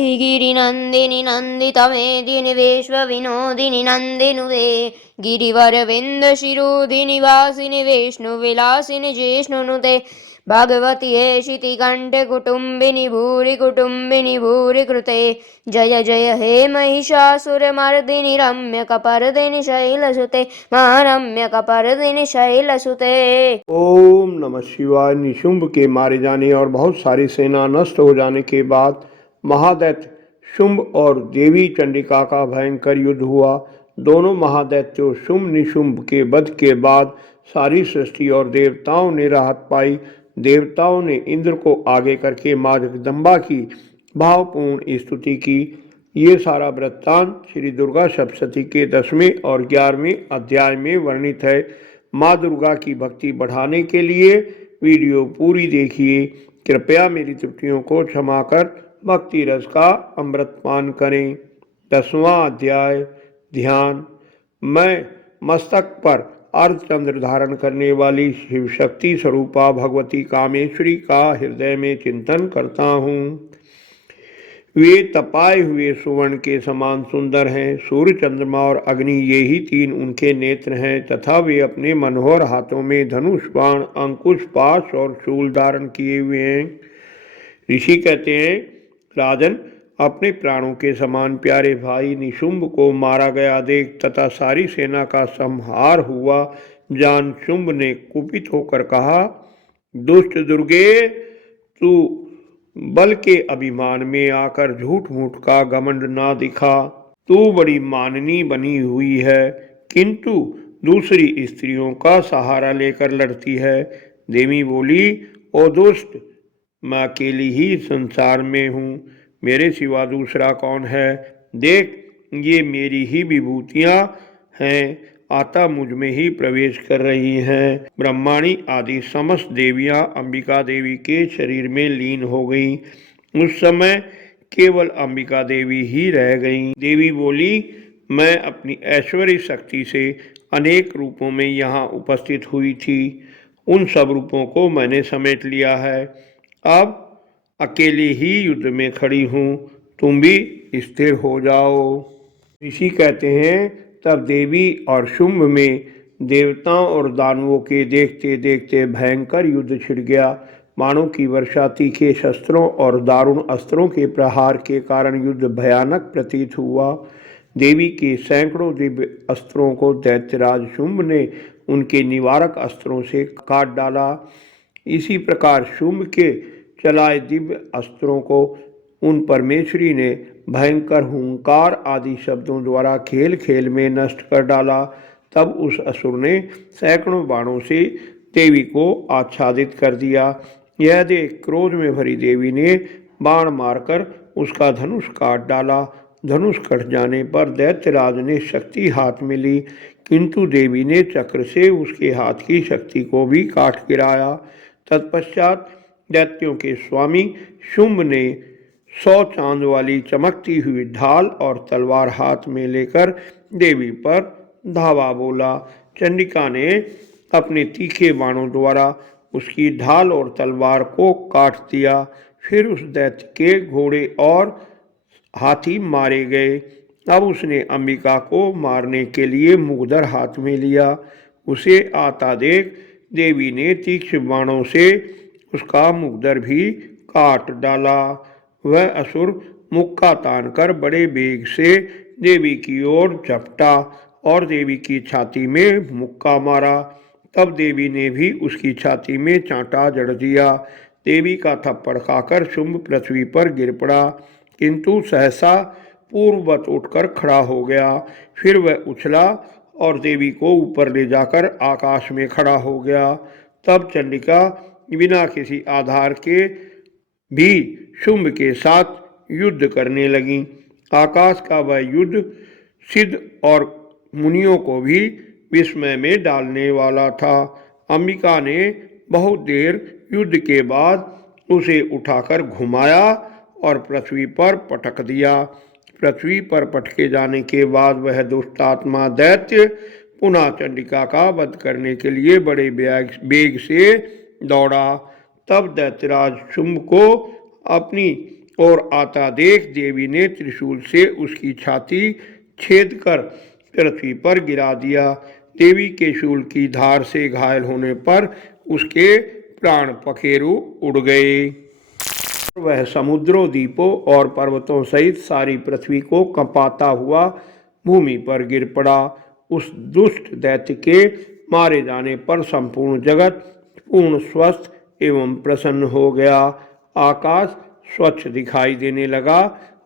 पाहि गिरिनन्दिनि नन्दितमेदिनि विश्वविनोदिनि नन्दिनुते गिरिवरविन्दशिरोधिनि वासिनि विष्णुविलासिनि जिष्णुनुते भगवति हेशिति कण्ठे कुटुम्बिनि भूरि कृते जय जय हे महिषासुरमर्दिनि रम्यकपर्दिनि शैलसुते महारम्यकपर्दिनि शैलसुते। ओम नमः शिवाय। निशुंभ के मारे जाने और बहुत सारी सेना नष्ट हो जाने के बाद महादैत्य शुंभ और देवी चंडिका का भयंकर युद्ध हुआ। दोनों महादैत्यों शुंभ निशुंभ के वध के बाद सारी सृष्टि और देवताओं ने राहत पाई। देवताओं ने इंद्र को आगे करके माँ जगदम्बा की भावपूर्ण स्तुति की। ये सारा वृत्तांत श्री दुर्गा सप्तशती के 10वें और 11वें अध्याय में वर्णित है। माँ दुर्गा की भक्ति बढ़ाने के लिए वीडियो पूरी देखिए। कृपया मेरी त्रुटियों को क्षमा कर भक्ति रस का अमृतपान करें। 10वां अध्याय ध्यान। मैं मस्तक पर अर्धचंद्र धारण करने वाली शिव शक्ति स्वरूपा भगवती कामेश्वरी का हृदय में चिंतन करता हूँ। वे तपाए हुए सुवर्ण के समान सुंदर हैं। सूर्य, चंद्रमा और अग्नि ये ही तीन उनके नेत्र हैं तथा वे अपने मनोहर हाथों में धनुष, बाण, अंकुश, पाश और शूल धारण किए हुए हैं। ऋषि कहते हैं, राजन, अपने प्राणों के समान प्यारे भाई निशुंभ को मारा गया देख तथा सारी सेना का संहार हुआ जान शुंभ ने कुपित होकर कहा, दुष्ट दुर्गे, तू बल के अभिमान में आकर झूठ मूठ का घमंड ना दिखा। तू बड़ी माननी बनी हुई है किंतु दूसरी स्त्रियों का सहारा लेकर लड़ती है। देवी बोली, ओ दुष्ट, मैं अकेली ही संसार में हूँ, मेरे सिवा दूसरा कौन है? देख, ये मेरी ही विभूतियाँ हैं, आता मुझ में ही प्रवेश कर रही हैं। ब्रह्माणी आदि समस्त देवियां अंबिका देवी के शरीर में लीन हो गईं। उस समय केवल अंबिका देवी ही रह गईं। देवी बोली, मैं अपनी ऐश्वर्य शक्ति से अनेक रूपों में यहाँ उपस्थित हुई थी, उन सब रूपों को मैंने समेट लिया है। अब अकेले ही युद्ध में खड़ी हूँ, तुम भी स्थिर हो जाओ। ऋषि कहते हैं, तब देवी और शुंभ में देवताओं और दानवों के देखते देखते भयंकर युद्ध छिड़ गया। बाणों की वर्षा, तीखे शस्त्रों और दारुण अस्त्रों के प्रहार के कारण युद्ध भयानक प्रतीत हुआ। देवी के सैकड़ों दिव्य अस्त्रों को दैत्यराज शुंभ ने उनके निवारक अस्त्रों से काट डाला। इसी प्रकार शुंभ के चलाए दिव्य अस्त्रों को उन परमेश्वरी ने भयंकर हुंकार आदि शब्दों द्वारा खेल खेल में नष्ट कर डाला। तब उस असुर ने सैकड़ों बाणों से देवी को आच्छादित कर दिया। यह देख क्रोध में भरी देवी ने बाण मारकर उसका धनुष काट डाला। धनुष कट जाने पर दैत्यराज ने शक्ति हाथ में ली, किंतु देवी ने चक्र से उसके हाथ की शक्ति को भी काट गिराया। तत्पश्चात दैत्यों के स्वामी शुंभ ने 100 चांद वाली चमकती हुई ढाल और तलवार हाथ में लेकर देवी पर धावा बोला। चंडिका ने अपने तीखे बाणों द्वारा उसकी ढाल और तलवार को काट दिया। फिर उस दैत्य के घोड़े और हाथी मारे गए। अब उसने अंबिका को मारने के लिए मुगदर हाथ में लिया। उसे आता देख देवी ने तीक्ष्ण बाणों से उसका मुगदर भी काट डाला। वह असुर मुक्का तानकर बड़े वेग से देवी की ओर झपटा और देवी की छाती में मुक्का मारा। तब देवी ने भी उसकी छाती में चांटा जड़ दिया। देवी का थप्पड़ खाकर शुंभ पृथ्वी पर गिर पड़ा, किंतु सहसा पूर्ववत उठकर खड़ा हो गया। फिर वह उछला और देवी को ऊपर ले जाकर आकाश में खड़ा हो गया। तब चंडिका बिना किसी आधार के भी शुंभ के साथ युद्ध करने लगी। आकाश का वह युद्ध सिद्ध और मुनियों को भी विस्मय में डालने वाला था। अंबिका ने बहुत देर युद्ध के बाद उसे उठाकर घुमाया और पृथ्वी पर पटक दिया। पृथ्वी पर पटके जाने के बाद वह दुष्टात्मा दैत्य पुनः चंडिका का वध करने के लिए बड़े वेग से दौड़ा। तब दैत्यराज शुंभ को अपनी और आता देख देवी ने त्रिशूल से उसकी छाती छेद कर पृथ्वी पर गिरा दिया। देवी के शूल की धार से घायल होने पर उसके प्राण पखेरु उड़ गए। वह समुद्रों, द्वीपों और पर्वतों सहित सारी पृथ्वी को कंपाता हुआ भूमि पर गिर पड़ा। उस दुष्ट दैत्य के मारे जाने पर संपूर्ण जगत पूर्ण स्वस्थ एवं प्रसन्न हो गया। आकाश स्वच्छ दिखाई देने लगा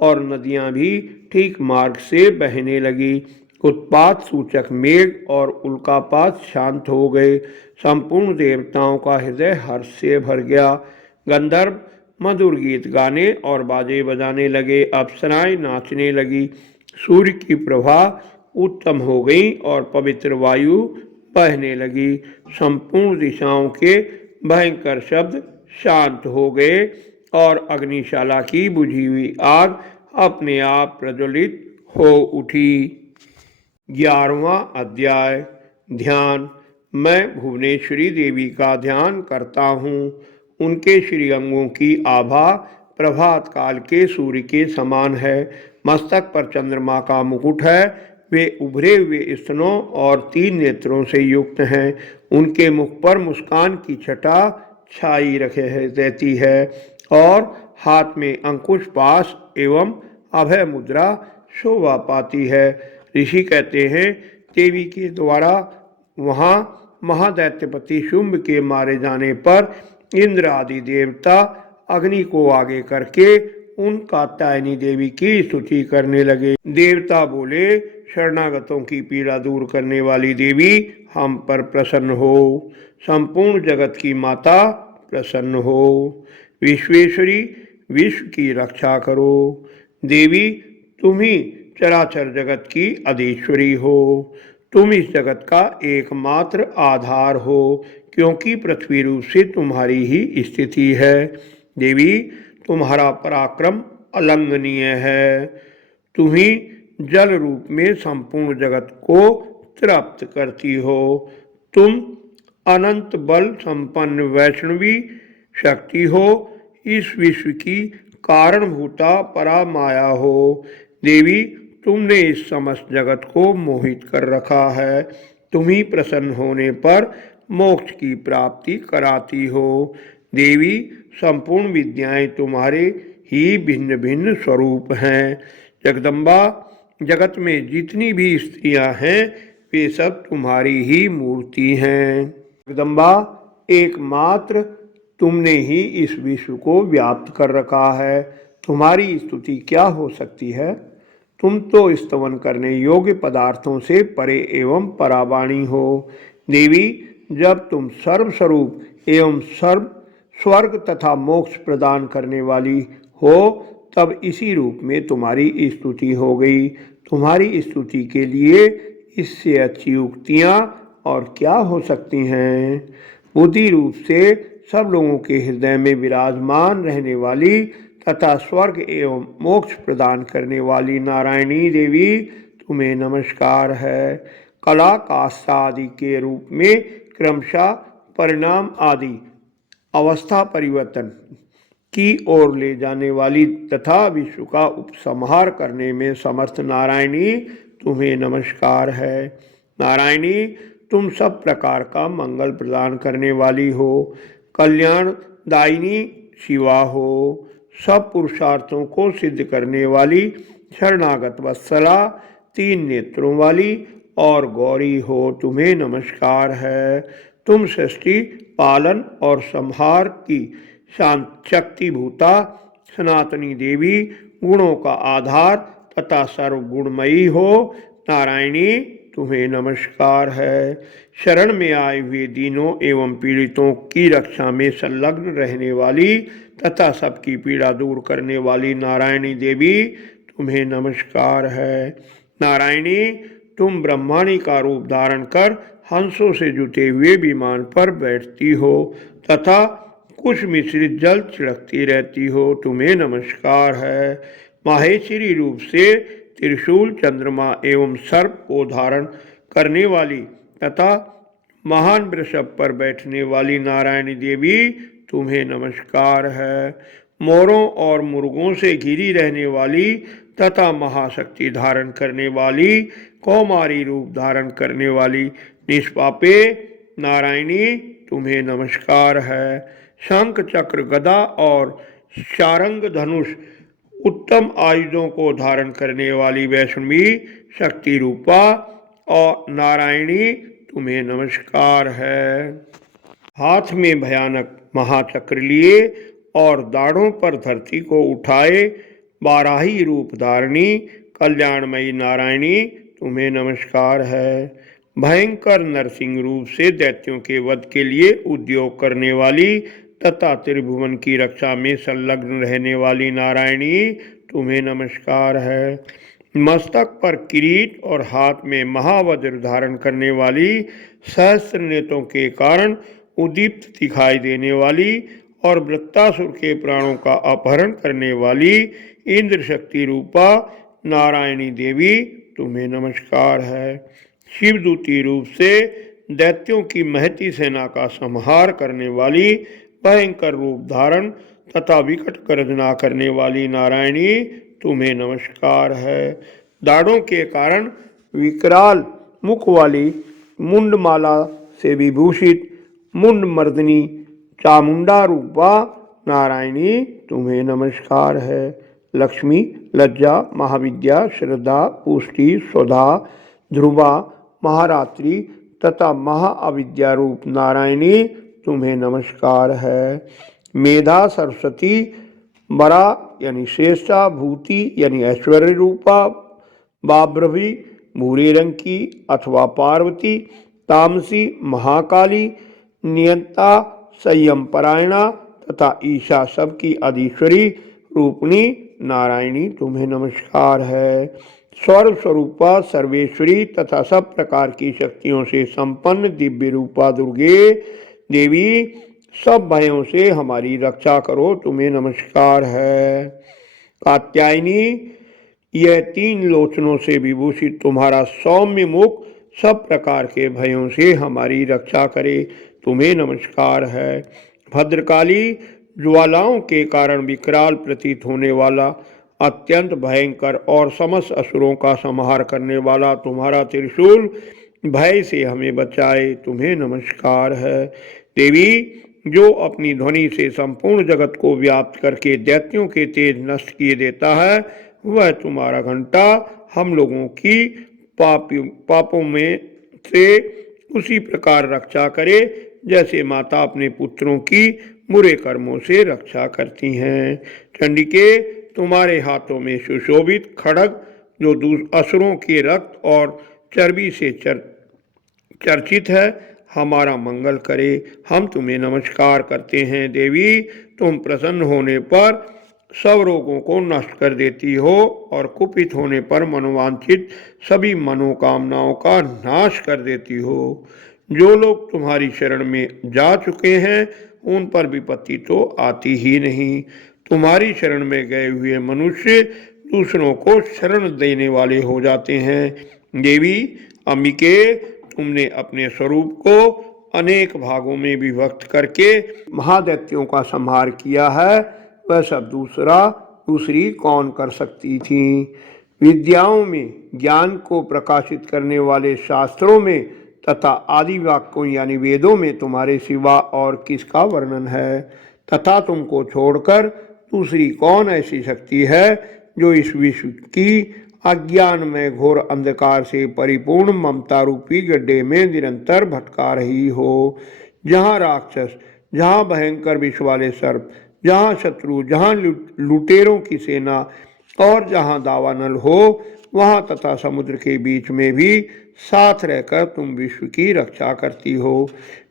और नदियां भी ठीक मार्ग से बहने लगी। उत्पात सूचक मेघ और उल्कापात शांत हो गए। संपूर्ण देवताओं का हृदय हर्ष से भर गया। गंधर्व मधुर गीत गाने और बाजे बजाने लगे। अप्सराएं नाचने लगी। सूर्य की प्रभा उत्तम हो गई और पवित्र वायु बहने लगी। संपूर्ण दिशाओं के भयंकर शब्द शांत हो गए और अग्निशाला की बुझी हुई आग अपने आप प्रज्वलित हो उठी। 11वां अध्याय। ध्यान। मैं भुवनेश्वरी देवी का ध्यान करता हूँ। उनके श्रीअंगों की आभा प्रभात काल के सूर्य के समान है। मस्तक पर चंद्रमा का मुकुट है। वे उभरे हुए स्तनों और 3 नेत्रों से युक्त हैं। उनके मुख पर मुस्कान की छटा छाई रहती है और हाथ में अंकुश पाश एवं अभय मुद्रा शोभा पाती है। ऋषि कहते हैं, देवी के द्वारा वहाँ महादैत्यपति शुंभ के मारे जाने पर इंद्र आदि देवता अग्नि को आगे करके उन कात्यायनी देवी की स्तुति करने लगे। देवता बोले, शरणागतों की पीड़ा दूर करने वाली देवी हम पर प्रसन्न हो। संपूर्ण जगत की माता प्रसन्न हो। विश्वेश्वरी विश्व की रक्षा करो। देवी तुम ही चराचर जगत की अधीश्वरी हो। तुम इस जगत का एकमात्र आधार हो, क्योंकि पृथ्वी रूप से तुम्हारी ही स्थिति है। देवी तुम्हारा पराक्रम अलंघनीय है। तुम ही जल रूप में संपूर्ण जगत को तृप्त करती हो। तुम अनंत बल संपन्न वैष्णवी शक्ति हो। इस विश्व की कारणभूता परा माया हो। देवी तुमने इस समस्त जगत को मोहित कर रखा है। तुम ही प्रसन्न होने पर मोक्ष की प्राप्ति कराती हो। देवी संपूर्ण विद्याएं तुम्हारे ही भिन्न भिन्न स्वरूप हैं। जगदम्बा, जगत में जितनी भी स्त्रियां हैं वे सब तुम्हारी ही मूर्ति हैं। जगदम्बा, एकमात्र तुमने ही इस विश्व को व्याप्त कर रखा है। तुम्हारी स्तुति क्या हो सकती है? तुम तो स्तवन करने योग्य पदार्थों से परे एवं परावाणी हो। देवी, जब तुम सर्वस्वरूप एवं सर्व स्वर्ग तथा मोक्ष प्रदान करने वाली हो, तब इसी रूप में तुम्हारी स्तुति हो गई। तुम्हारी स्तुति के लिए इससे अच्छी उक्तियाँ और क्या हो सकती हैं? बुद्धि रूप से सब लोगों के हृदय में विराजमान रहने वाली तथा स्वर्ग एवं मोक्ष प्रदान करने वाली नारायणी देवी, तुम्हें नमस्कार है। कला, काष्ठा आदि के रूप में क्रमशः परिणाम आदि अवस्था परिवर्तन की ओर ले जाने वाली तथा विश्व का उपसंहार करने में समर्थ नारायणी, तुम्हें नमस्कार है। नारायणी, तुम सब प्रकार का मंगल प्रदान करने वाली हो। कल्याण दायिनी शिवा हो। सब पुरुषार्थों को सिद्ध करने वाली शरणागत वत्सला, 3 नेत्रों वाली और गौरी हो। तुम्हें नमस्कार है। तुम सृष्टि, पालन और संहार की शांत शक्ति भूता सनातनी देवी, गुणों का आधार तथा सर्वगुणमयी हो। नारायणी, तुम्हें नमस्कार है। शरण में आए हुए दीनों एवं पीड़ितों की रक्षा में संलग्न रहने वाली तथा सबकी पीड़ा दूर करने वाली नारायणी देवी, तुम्हें नमस्कार है। नारायणी, तुम ब्रह्माणी का रूप धारण कर हंसों से जुटे हुए विमान पर बैठती हो तथा कुछ मिश्रित जल छिड़कती रहती हो। तुम्हें नमस्कार है। माहेश्वरी रूप से त्रिशूल, चंद्रमा एवं सर्प को धारण करने वाली तथा महान वृषभ पर बैठने वाली नारायणी देवी, तुम्हें नमस्कार है। मोरों और मुर्गों से घिरी रहने वाली तथा महाशक्ति धारण करने वाली, कौमारी रूप धारण करने वाली निष्पापे नारायणी तुम्हें नमस्कार है। शंख चक्र गदा और शारंग धनुष उत्तम आयुधों को धारण करने वाली वैष्णवी शक्ति रूपा और नारायणी तुम्हें नमस्कार है। हाथ में भयानक महाचक्र लिए और दाढ़ों पर धरती को उठाए बाराही रूप धारणी कल्याणमयी नारायणी तुम्हें नमस्कार है। भयंकर नरसिंह रूप से दैत्यों के वध के लिए उद्योग करने वाली तथा त्रिभुवन की रक्षा में संलग्न रहने वाली नारायणी तुम्हें नमस्कार है। मस्तक पर किरीट और हाथ में महावज्र धारण करने वाली, सहस्त्र नेत्रों के कारण उदीप्त दिखाई देने वाली और वृत्तासुर के प्राणों का अपहरण करने वाली इंद्र शक्ति रूपा नारायणी देवी तुम्हें नमस्कार है। शिवदूती रूप से दैत्यों की महती सेना का संहार करने वाली, भयंकर रूप धारण तथा विकट गर्जना करने वाली नारायणी तुम्हें नमस्कार है। दाढ़ों के कारण विकराल मुख वाली, मुंडमाला से विभूषित मुंड मर्दनी चामुंडा रूपा नारायणी तुम्हें नमस्कार है। लक्ष्मी, लज्जा, महाविद्या, श्रद्धा, पुष्टि, स्वधा, ध्रुवा, महारात्रि तथा महाअविद्या रूप नारायणी तुम्हें नमस्कार है। मेधा, सरस्वती, बरा यानी श्रेष्ठा, भूति यानी ऐश्वर्य रूपा, बाभ्रवी भूरे रंग की अथवा पार्वती, तामसी महाकाली, नियंता संयम परायणा तथा ईशा सबकी अधीश्वरी रूपणी नारायणी तुम्हें नमस्कार है। स्वर स्वरूपा सर्वेश्वरी तथा सब प्रकार की शक्तियों से संपन्न दिव्य रूपा दुर्गे देवी सब भयों से हमारी रक्षा करो तुम्हें नमस्कार है। कात्यायनी, यह तीन लोचनों से विभूषित तुम्हारा सौम्य मुख सब प्रकार के भयों से हमारी रक्षा करे तुम्हें नमस्कार है। भद्रकाली, ज्वालाओं के कारण विकराल प्रतीत होने वाला, अत्यंत भयंकर और समस्त असुरों का संहार करने वाला तुम्हारा त्रिशूल भय से हमें बचाए तुम्हें नमस्कार है। देवी, जो अपनी ध्वनि से संपूर्ण जगत को व्याप्त करके दैत्यों के तेज नष्ट किए देता है, वह तुम्हारा घंटा हम लोगों की पापों में से उसी प्रकार रक्षा करे जैसे माता अपने पुत्रों की बुरे कर्मों से रक्षा करती हैं। चंडिके, तुम्हारे हाथों में सुशोभित खड्ग जो असुरों के रक्त और चर्बी से चर्चित है, हमारा मंगल करे हम तुम्हें नमस्कार करते हैं। देवी, तुम प्रसन्न होने पर सब रोगों को नष्ट कर देती हो और कुपित होने पर मनोवांछित सभी मनोकामनाओं का नाश कर देती हो। जो लोग तुम्हारी शरण में जा चुके हैं उन पर विपत्ति तो आती ही नहीं। तुम्हारी शरण में गए हुए मनुष्य दूसरों को शरण देने वाले हो जाते हैं। देवी अंबिके, तुमने अपने स्वरूप को अनेक भागों में विभक्त करके महादैत्यों का संहार किया है, वह सब दूसरी कौन कर सकती थी। विद्याओं में ज्ञान को प्रकाशित करने वाले शास्त्रों में तथा आदि वाक्यों यानी वेदों में तुम्हारे सिवा और किसका वर्णन है, तथा तुमको छोड़कर दूसरी कौन ऐसी शक्ति है जो इस विश्व की अज्ञान में घोर अंधकार से परिपूर्ण ममता रूपी गड्ढे में निरंतर भटका रही हो। जहाँ राक्षस, जहाँ भयंकर विष वाले सर्प, जहाँ शत्रु, जहाँ लुटेरों की सेना और जहाँ दावानल हो, वहाँ तथा समुद्र के बीच में भी साथ रहकर तुम विश्व की रक्षा करती हो।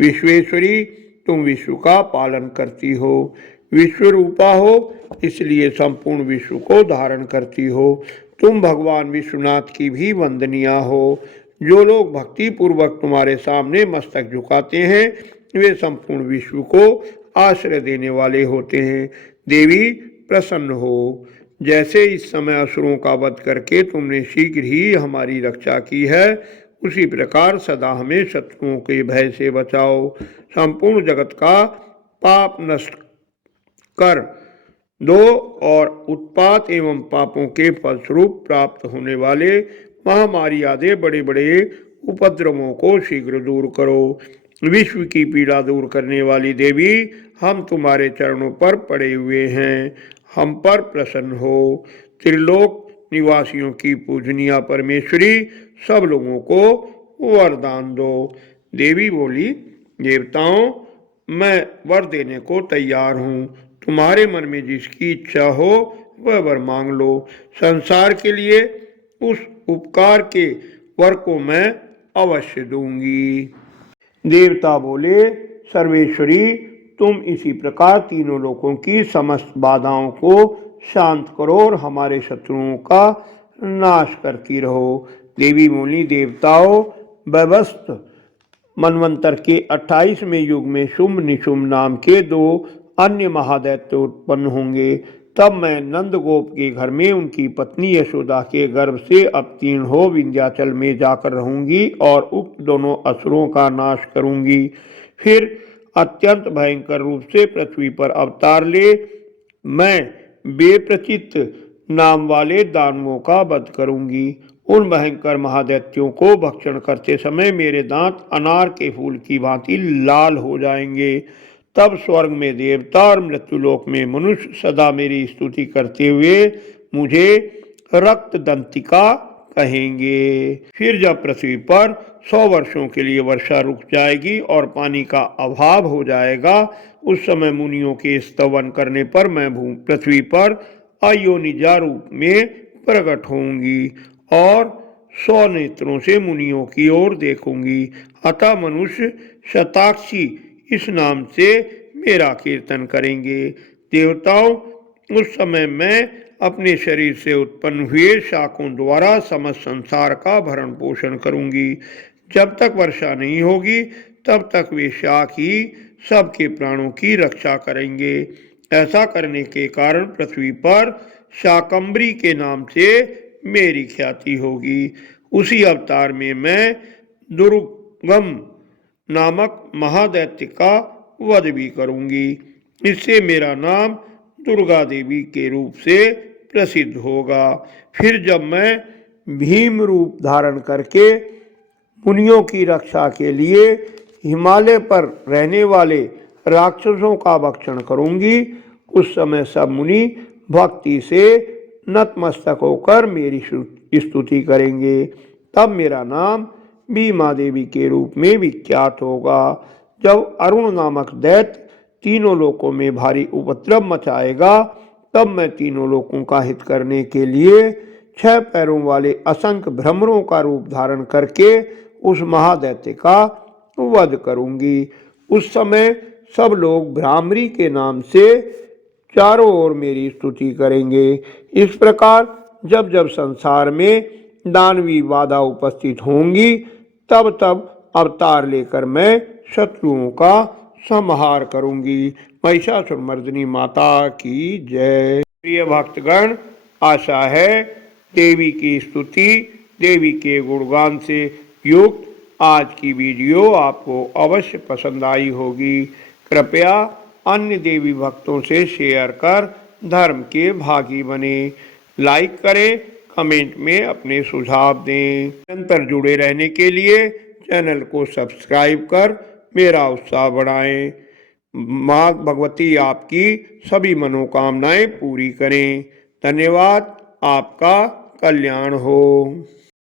विश्वेश्वरी, तुम विश्व का पालन करती हो। विश्व रूपा हो इसलिए संपूर्ण विश्व को धारण करती हो। तुम भगवान विश्वनाथ की भी वंदनीय हो। जो लोग भक्ति पूर्वक तुम्हारे सामने मस्तक झुकाते हैं वे संपूर्ण विश्व को आश्रय देने वाले होते हैं। देवी प्रसन्न हो। जैसे इस समय असुरों का वध करके तुमने शीघ्र ही हमारी रक्षा की है, उसी प्रकार सदा हमें शत्रुओं के भय से बचाओ। संपूर्ण जगत का पाप नष्ट कर दो और उत्पात एवं पापों के फलस्वरूप प्राप्त होने वाले महामारी आदि बड़े बड़े उपद्रवों को शीघ्र दूर करो। विश्व की पीड़ा दूर करने वाली देवी, हम तुम्हारे चरणों पर पड़े हुए हैं, हम पर प्रसन्न हो। त्रिलोक निवासियों की पूजनीय परमेश्वरी, सब लोगों को वरदान दो। देवी बोली, देवताओं, मैं वर देने को तैयार हूँ। तुम्हारे मन में जिसकी इच्छा हो वह वर मांग लो। संसार के लिए उस उपकार के वर को मैं अवश्य दूंगी। देवता बोले, सर्वेश्वरी, तुम इसी प्रकार तीनों लोकों की समस्त बाधाओं को शांत करो और हमारे शत्रुओं का नाश करती रहो। देवी बोली, देवताओं, व्यवस्थ मनवंतर के 28वें युग में शुंभ निशुंभ नाम के दो अन्य महादैत्य उत्पन्न होंगे। तब मैं नंदगोप के घर में उनकी पत्नी यशोदा के गर्भ से अवतीर्ण हो विंध्याचल में जाकर रहूंगी और उक्त दोनों असुरों का नाश करूंगी। फिर अत्यंत भयंकर रूप से पृथ्वी पर अवतार ले मैं बेप्रचित नाम वाले दानवों का वध करूंगी। उन भयंकर महादैत्यों को भक्षण करते समय मेरे दांत अनार के फूल की भांति लाल हो जाएंगे। तब स्वर्ग में देवता और मृत्युलोक में मनुष्य सदा मेरी स्तुति करते हुए मुझे रक्त दंतिका कहेंगे। फिर जब पृथ्वी पर 100 वर्षों के लिए वर्षा रुक जाएगी और पानी का अभाव हो जाएगा, उस समय मुनियों के स्तवन करने पर मैं पृथ्वी पर अयोनिजा रूप में प्रकट होंगी और 100 नेत्रों से मुनियों की ओर देखूंगी। अतः मनुष्य शताक्षी इस नाम से मेरा कीर्तन करेंगे। देवताओं, उस समय मैं अपने शरीर से उत्पन्न हुए शाकों द्वारा समस्त संसार का भरण पोषण करूंगी। जब तक वर्षा नहीं होगी तब तक वे शाक ही सबके प्राणों की रक्षा करेंगे। ऐसा करने के कारण पृथ्वी पर शाकंभरी के नाम से मेरी ख्याति होगी। उसी अवतार में मैं दुर्गम नामक महादैत्य का वध भी करूंगी। इससे मेरा नाम दुर्गा देवी के रूप से प्रसिद्ध होगा। फिर जब मैं भीम रूप धारण करके मुनियों की रक्षा के लिए हिमालय पर रहने वाले राक्षसों का भक्षण करूंगी, उस समय सब मुनि भक्ति से नतमस्तक होकर मेरी स्तुति करेंगे। तब मेरा नाम भीमा देवी के रूप में विख्यात होगा। जब अरुण नामक दैत्य तीनों लोकों में भारी उपद्रव मचाएगा, तब मैं तीनों लोकों का हित करने के लिए 6 पैरों वाले असंख्य भ्रमरों का रूप धारण करके उस महादैत्य का वध करूंगी। उस समय सब लोग भ्रामरी के नाम से चारों ओर मेरी स्तुति करेंगे। इस प्रकार जब जब संसार में दानवी बाधा उपस्थित होंगी, तब तब अवतार लेकर मैं शत्रुओं का संहार करूंगी। महिषासुरमर्दिनी माता की जय। प्रिय भक्तगण, आशा है देवी की स्तुति, देवी के गुणगान से युक्त आज की वीडियो आपको अवश्य पसंद आई होगी। कृपया अन्य देवी भक्तों से शेयर कर धर्म के भागी बने। लाइक करें, कमेंट में अपने सुझाव दें। निरंतर जुड़े रहने के लिए चैनल को सब्सक्राइब कर मेरा उत्साह बढ़ाएं। माँ भगवती आपकी सभी मनोकामनाएं पूरी करें। धन्यवाद। आपका कल्याण हो।